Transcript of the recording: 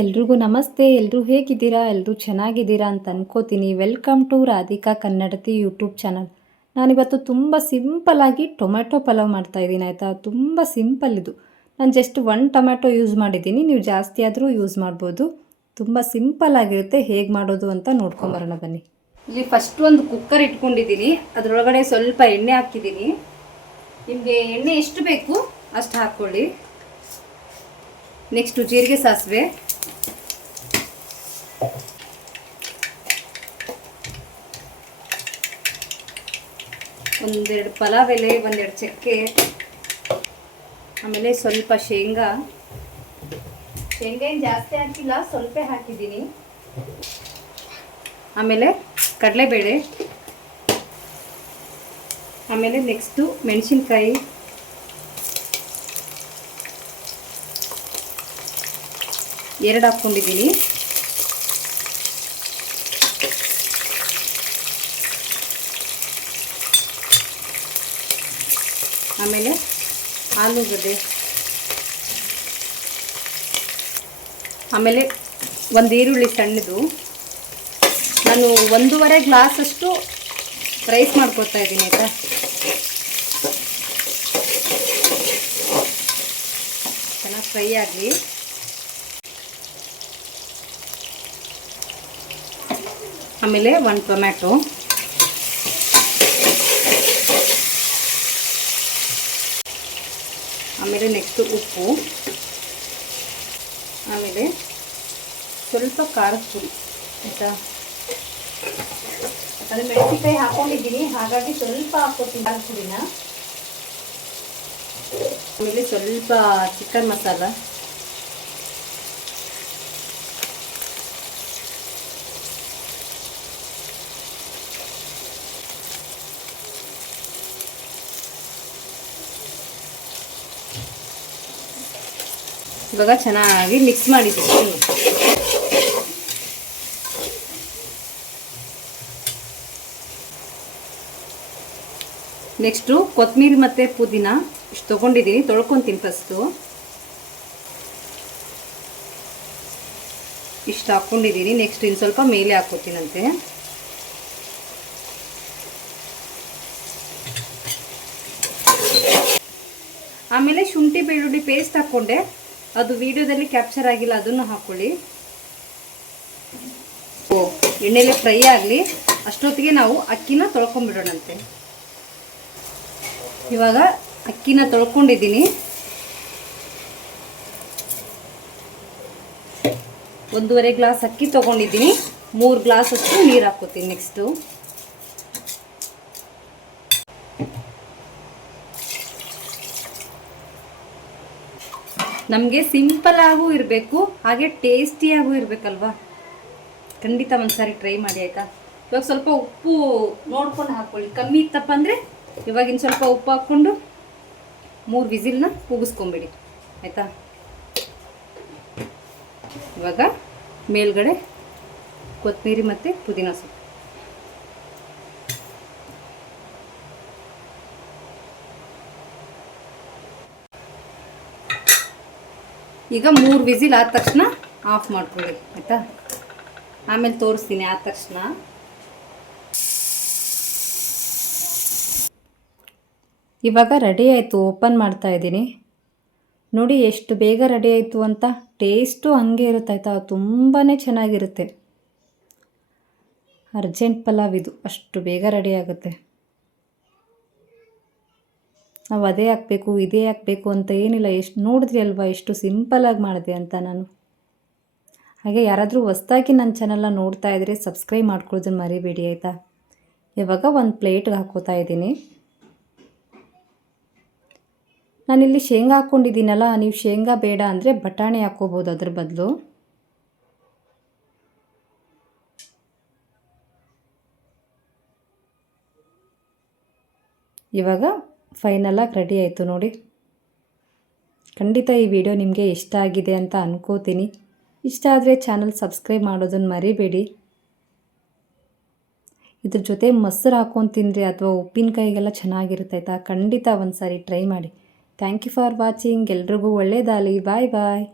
ಎಲ್ರಿಗೂ ನಮಸ್ತೆ. ಎಲ್ಲರೂ ಹೇಗಿದ್ದೀರಾ? ಎಲ್ಲರೂ ಚೆನ್ನಾಗಿದ್ದೀರಾ ಅಂತ ಅನ್ಕೋತೀನಿ. Welcome to Radhika Kannadathi YouTube channel. ನಾನಿವತ್ತು ತುಂಬ ಸಿಂಪಲ್ಲಾಗಿ ಟೊಮೆಟೊ ಪಲಾವ್ ಮಾಡ್ತಾಯಿದ್ದೀನಿ ಆಯಿತಾ. ತುಂಬ ಸಿಂಪಲ್ ಇದು. ನಾನು ಜಸ್ಟ್ 1 ಟೊಮೆಟೊ ಯೂಸ್ ಮಾಡಿದ್ದೀನಿ. ನೀವು ಜಾಸ್ತಿ ಆದರೂ ಯೂಸ್ ಮಾಡ್ಬೋದು. ತುಂಬ ಸಿಂಪಲ್ಲಾಗಿರುತ್ತೆ. ಹೇಗೆ ಮಾಡೋದು ಅಂತ ನೋಡ್ಕೊಂಬರೋಣ ಬನ್ನಿ. ಇಲ್ಲಿ ಫಸ್ಟ್ ಒಂದು ಕುಕ್ಕರ್ ಇಟ್ಕೊಂಡಿದ್ದೀನಿ. ಅದರೊಳಗಡೆ ಸ್ವಲ್ಪ ಎಣ್ಣೆ ಹಾಕಿದ್ದೀನಿ. ನಿಮಗೆ ಎಣ್ಣೆ ಎಷ್ಟು ಬೇಕು ಅಷ್ಟು ಹಾಕ್ಕೊಳ್ಳಿ. ನೆಕ್ಸ್ಟು ಜೀರಿಗೆ ಸಾಸಿವೆ, ಒಂದೆರಡು ಪಲಾವ್ ಎಲೆ, ಒಂದೆರಡು ಚಕ್ಕೆ, ಆಮೇಲೆ ಸ್ವಲ್ಪ ಶೇಂಗಾ ಏನು ಜಾಸ್ತಿ ಹಾಕಿಲ್ಲ, ಸ್ವಲ್ಪ ಹಾಕಿದ್ದೀನಿ. ಆಮೇಲೆ ಕಡಲೆಬೇಳೆ, ಆಮೇಲೆ ನೆಕ್ಸ್ಟು ಮೆಣಸಿನ್ಕಾಯಿ, ಎರಡು ಹಾಕ್ಕೊಂಡಿದ್ದೀನಿ. ಆಮೇಲೆ ಆಲೂಗಡ್ಡೆ, ಆಮೇಲೆ ಒಂದು ಈರುಳ್ಳಿ ಸಣ್ಣದು. ನಾನು 1.5 ಗ್ಲಾಸಷ್ಟು ರೈಸ್ ಮಾಡ್ಕೊತಾ ಇದ್ದೀನಿ ಆಯಿತಾ. ಚೆನ್ನಾಗಿ ಫ್ರೈ ಆಗಲಿ. ಆಮೇಲೆ 1 ಟೊಮ್ಯಾಟೊ, ಆಮೇಲೆ ನೆಕ್ಸ್ಟು ಉಪ್ಪು, ಆಮೇಲೆ ಸ್ವಲ್ಪ ಖಾರದ ಪುಡಿ ಆಯಿತಾ. ಅದು ಮೆಣಸಿನ್ಕಾಯಿ ಹಾಕ್ಕೊಂಡಿದ್ದೀನಿ, ಹಾಗಾಗಿ ಸ್ವಲ್ಪ ಹಾಕ್ಕೊತೀನಿ ಖಾರದ ಪುಡಿನ. ಆಮೇಲೆ ಸ್ವಲ್ಪ ಚಿಕನ್ ಮಸಾಲ, ಇವಾಗ ಚೆನ್ನಾಗಿ ಮಿಕ್ಸ್ ಮಾಡಿದ್ದೀನಿ. ನೆಕ್ಸ್ಟು ಕೊತ್ತಂಬರಿ ಮತ್ತು ಪುದೀನ ಇಷ್ಟು ತೊಗೊಂಡಿದ್ದೀನಿ, ತೊಳ್ಕೊತೀನಿ ಫಸ್ಟು. ಇಷ್ಟು ಹಾಕ್ಕೊಂಡಿದ್ದೀನಿ. ನೆಕ್ಸ್ಟ್ ಇನ್ನು ಸ್ವಲ್ಪ ಮೇಲೆ ಹಾಕ್ಕೊತೀನಂತೆ. ಆಮೇಲೆ ಶುಂಠಿ ಬೆಳ್ಳುಳ್ಳಿ ಪೇಸ್ಟ್ ಹಾಕ್ಕೊಂಡೆ, ಅದು ವಿಡಿಯೋದಲ್ಲಿ ಕ್ಯಾಪ್ಚರ್ ಆಗಿಲ್ಲ, ಅದನ್ನು ಹಾಕ್ಕೊಳ್ಳಿ. ಎಣ್ಣೆಲೆ ಫ್ರೈ ಆಗಲಿ. ಅಷ್ಟೊತ್ತಿಗೆ ನಾವು ಅಕ್ಕಿನ ತೊಳ್ಕೊಂಬಿಡೋಣಂತೆ. ಇವಾಗ ಅಕ್ಕಿನ ತೊಳ್ಕೊಂಡಿದ್ದೀನಿ. 1.5 ಗ್ಲಾಸ್ ಅಕ್ಕಿ ತೊಗೊಂಡಿದ್ದೀನಿ. 3 ಗ್ಲಾಸಷ್ಟು ನೀರು ಹಾಕ್ಕೋತೀನಿ. ನೆಕ್ಸ್ಟು ನಮಗೆ ಸಿಂಪಲ್ಲಾಗೂ ಇರಬೇಕು, ಹಾಗೆ ಟೇಸ್ಟಿಯಾಗೂ ಇರಬೇಕಲ್ವಾ. ಖಂಡಿತ ಒಂದ್ಸಾರಿ ಟ್ರೈ ಮಾಡಿ ಆಯಿತಾ. ಇವಾಗ ಸ್ವಲ್ಪ ಉಪ್ಪು ನೋಡ್ಕೊಂಡು ಹಾಕ್ಕೊಳ್ಳಿ. ಕಮ್ಮಿ ಇತ್ತಪ್ಪ ಅಂದರೆ ಇವಾಗಿನ ಸ್ವಲ್ಪ ಉಪ್ಪು ಹಾಕ್ಕೊಂಡು 3 ವಿಸಿಲ್ನ ಕೂಗಿಸ್ಕೊಂಬಿಡಿ ಆಯಿತಾ. ಇವಾಗ ಮೇಲ್ಗಡೆ ಕೊತ್ತಂಬರಿ ಮತ್ತು ಪುದೀನ ಸೊಪ್ಪು. ಈಗ 3 ವಿಸಿಲ್ ಆದ ತಕ್ಷಣ ಆಫ್ ಮಾಡ್ಕೊಳ್ಳಿ ಆಯಿತಾ. ಆಮೇಲೆ ತೋರಿಸ್ತೀನಿ ಆದ ತಕ್ಷಣ. ಇವಾಗ ರೆಡಿ ಆಯಿತು. ಓಪನ್ ಮಾಡ್ತಾ ಇದ್ದೀನಿ. ನೋಡಿ ಎಷ್ಟು ಬೇಗ ರೆಡಿ ಆಯಿತು ಅಂತ. ಟೇಸ್ಟು ಹಂಗೆ ಇರುತ್ತೆ ಆಯಿತಾ. ತುಂಬಾ ಚೆನ್ನಾಗಿರುತ್ತೆ. ಅರ್ಜೆಂಟ್ ಪಲಾವ್ ಇದು, ಅಷ್ಟು ಬೇಗ ರೆಡಿ ಆಗುತ್ತೆ. ನಾವು ಅದೇ ಹಾಕಬೇಕು ಇದೇ ಹಾಕಬೇಕು ಅಂತ ಏನಿಲ್ಲ. ಎಷ್ಟು ನೋಡಿದ್ರಿ ಅಲ್ವಾ ಎಷ್ಟು ಸಿಂಪಲಾಗಿ ಮಾಡಿದೆ ಅಂತ ನಾನು. ಹಾಗೆ ಯಾರಾದರೂ ಹೊಸ್ದಾಗಿ ನನ್ನ ಚಾನಲ್ನ ನೋಡ್ತಾ ಇದ್ದರೆ ಸಬ್ಸ್ಕ್ರೈಬ್ ಮಾಡ್ಕೊಳ್ಳೋದನ್ನು ಮರಿಬೇಡಿ ಆಯಿತಾ. ಇವಾಗ ಒಂದು ಪ್ಲೇಟ್ಗೆ ಹಾಕ್ಕೋತಾ ಇದ್ದೀನಿ. ನಾನಿಲ್ಲಿ ಶೇಂಗಾ ಹಾಕ್ಕೊಂಡಿದ್ದೀನಲ್ಲ, ನೀವು ಶೇಂಗಾ ಬೇಡ ಅಂದರೆ ಬಟಾಣಿ ಹಾಕ್ಕೋಬೋದು ಅದ್ರ ಬದಲು. ಇವಾಗ ಫೈನಲಾಗಿ ರೆಡಿ ಆಯಿತು ನೋಡಿ. ಖಂಡಿತ ಈ ವಿಡಿಯೋ ನಿಮಗೆ ಇಷ್ಟ ಆಗಿದೆ ಅಂತ ಅನ್ಕೋತೀನಿ. ಇಷ್ಟ ಆದರೆ ಚಾನಲ್ ಸಬ್ಸ್ಕ್ರೈಬ್ ಮಾಡೋದನ್ನು ಮರಿಬೇಡಿ. ಇದ್ರ ಜೊತೆ ಮೊಸರು ಹಾಕ್ಕೊಂಡು ತಿಂದರೆ ಅಥವಾ ಉಪ್ಪಿನಕಾಯಿಗೆಲ್ಲ ಚೆನ್ನಾಗಿರುತ್ತೆ ಆಯಿತಾ. ಖಂಡಿತ ಒಂದು ಸಾರಿ ಟ್ರೈ ಮಾಡಿ. Thank you for watching. ಎಲ್ರಿಗೂ ಒಳ್ಳೆಯದಾಗಲಿ. ಬಾಯ್ ಬಾಯ್.